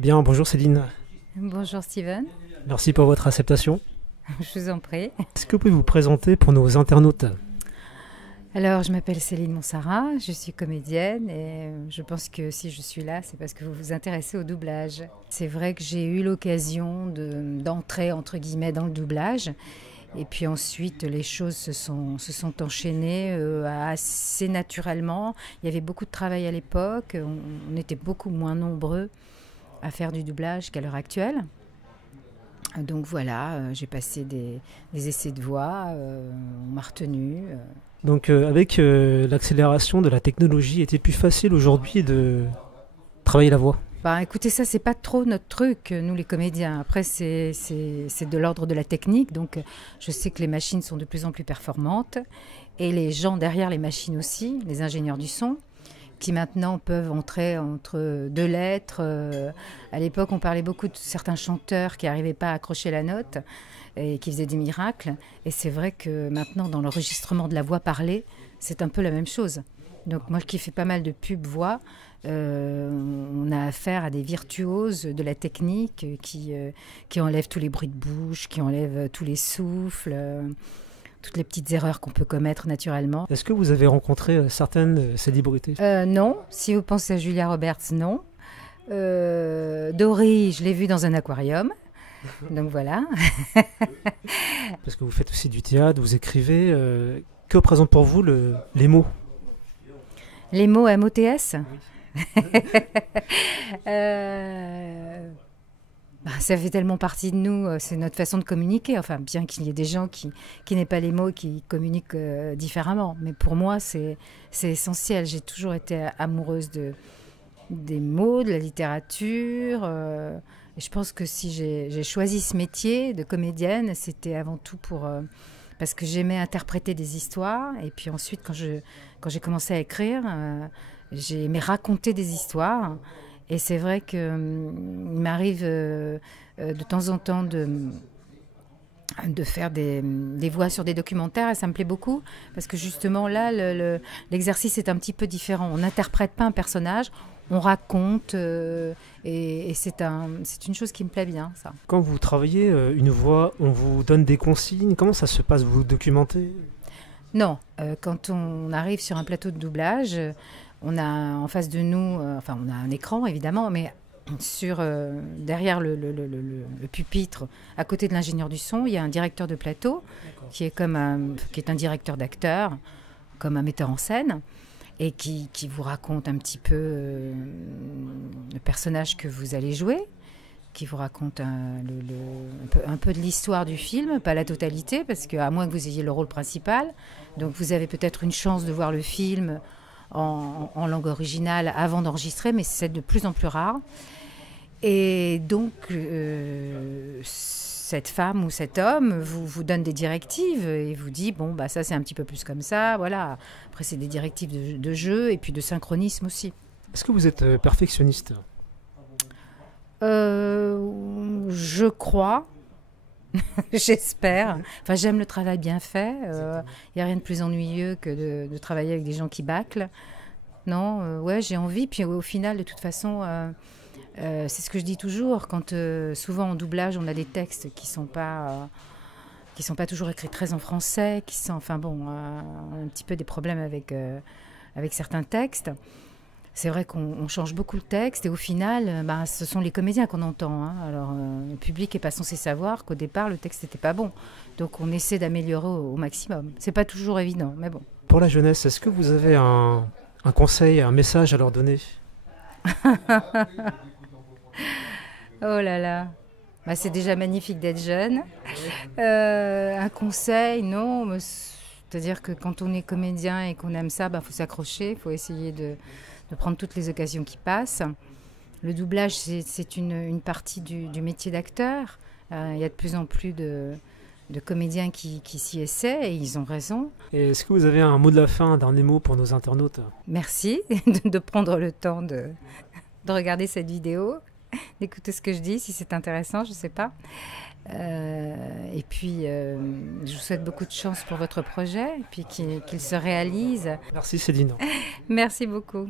Bien, bonjour Céline. Bonjour Steven, Merci pour votre acceptation. je vous en prie. Est-ce que vous pouvez vous présenter pour nos internautes? Alors, je m'appelle Céline Monsara, je suis comédienne et je pense que si je suis là, c'est parce que vous vous intéressez au doublage. C'est vrai que j'ai eu l'occasion d'entrer entre guillemets dans le doublage et puis ensuite les choses se sont enchaînées assez naturellement. Il y avait beaucoup de travail à l'époque, on était beaucoup moins nombreux à faire du doublage qu'à l'heure actuelle. Donc voilà, j'ai passé des essais de voix, on m'a retenue. Donc avec l'accélération de la technologie, est-il plus facile aujourd'hui de travailler la voix? Bah, écoutez, ça, c'est pas trop notre truc, nous les comédiens. Après, c'est de l'ordre de la technique. Donc, je sais que les machines sont de plus en plus performantes. Et les gens derrière les machines aussi, les ingénieurs du son, qui maintenant peuvent entrer entre deux lettres. À l'époque, on parlait beaucoup de certains chanteurs qui n'arrivaient pas à accrocher la note et qui faisaient des miracles. Et c'est vrai que maintenant, dans l'enregistrement de la voix parlée, c'est un peu la même chose. Donc moi qui fais pas mal de pub voix, on a affaire à des virtuoses de la technique qui enlèvent tous les bruits de bouche, qui enlèvent tous les souffles, toutes les petites erreurs qu'on peut commettre naturellement. Est-ce que vous avez rencontré certaines célébrités? Non, si vous pensez à Julia Roberts, non. Dory, je l'ai vue dans un aquarium. Donc voilà. Parce que vous faites aussi du théâtre, vous écrivez. Que représentent pour vous les mots? Les mots MOTS. Ça fait tellement partie de nous, c'est notre façon de communiquer. Enfin, bien qu'il y ait des gens qui n'aient pas les mots, qui communiquent différemment. Mais pour moi, c'est essentiel. J'ai toujours été amoureuse des mots, de la littérature. Et je pense que si j'ai choisi ce métier de comédienne, c'était avant tout parce que j'aimais interpréter des histoires. Et puis ensuite, quand j'ai commencé à écrire, j'ai aimé raconter des histoires. Et c'est vrai qu'il m'arrive de temps en temps de faire des voix sur des documentaires et ça me plaît beaucoup parce que justement là, l'exercice est un petit peu différent. On n'interprète pas un personnage, on raconte et c'est une chose qui me plaît bien, ça. Quand vous travaillez une voix, on vous donne des consignes. Comment ça se passe? Vous vous documentez? Non, quand on arrive sur un plateau de doublage, on a en face de nous, on a un écran évidemment, mais derrière le pupitre, à côté de l'ingénieur du son, il y a un directeur de plateau qui est un directeur d'acteur, comme un metteur en scène, et qui vous raconte un petit peu le personnage que vous allez jouer, qui vous raconte un peu de l'histoire du film, pas la totalité, parce qu'à moins que vous ayez le rôle principal, donc vous avez peut-être une chance de voir le film en langue originale avant d'enregistrer, mais c'est de plus en plus rare. Et donc, cette femme ou cet homme vous donne des directives et vous dit, bon, bah ça c'est un petit peu plus comme ça, voilà. Après, c'est des directives de jeu et puis de synchronisme aussi. Est-ce que vous êtes perfectionniste? Je crois, j'espère. Enfin, j'aime le travail bien fait. Il n'y a rien de plus ennuyeux que de travailler avec des gens qui bâclent. Non, ouais, j'ai envie. Puis au final, de toute façon, c'est ce que je dis toujours. Quand souvent en doublage, on a des textes qui sont pas toujours écrits très en français, un petit peu des problèmes avec certains textes. C'est vrai qu'on change beaucoup le texte et au final, ce sont les comédiens qu'on entend. Hein. Alors, le public n'est pas censé savoir qu'au départ, le texte n'était pas bon. Donc, on essaie d'améliorer au maximum. C'est pas toujours évident, mais bon. Pour la jeunesse, est-ce que vous avez un conseil, un message à leur donner? Oh là là. C'est déjà magnifique d'être jeune. Un conseil, non. C'est-à-dire que quand on est comédien et qu'on aime ça, faut s'accrocher, il faut essayer de prendre toutes les occasions qui passent. Le doublage, c'est une partie du métier d'acteur. Il y a de plus en plus de comédiens qui s'y essaient et ils ont raison. Et est-ce que vous avez un mot de la fin, un dernier mot pour nos internautes? Merci de prendre le temps de regarder cette vidéo, d'écouter ce que je dis, si c'est intéressant, je ne sais pas. Et puis, je vous souhaite beaucoup de chance pour votre projet et puis qu'il se réalise. Merci Céline. Merci beaucoup.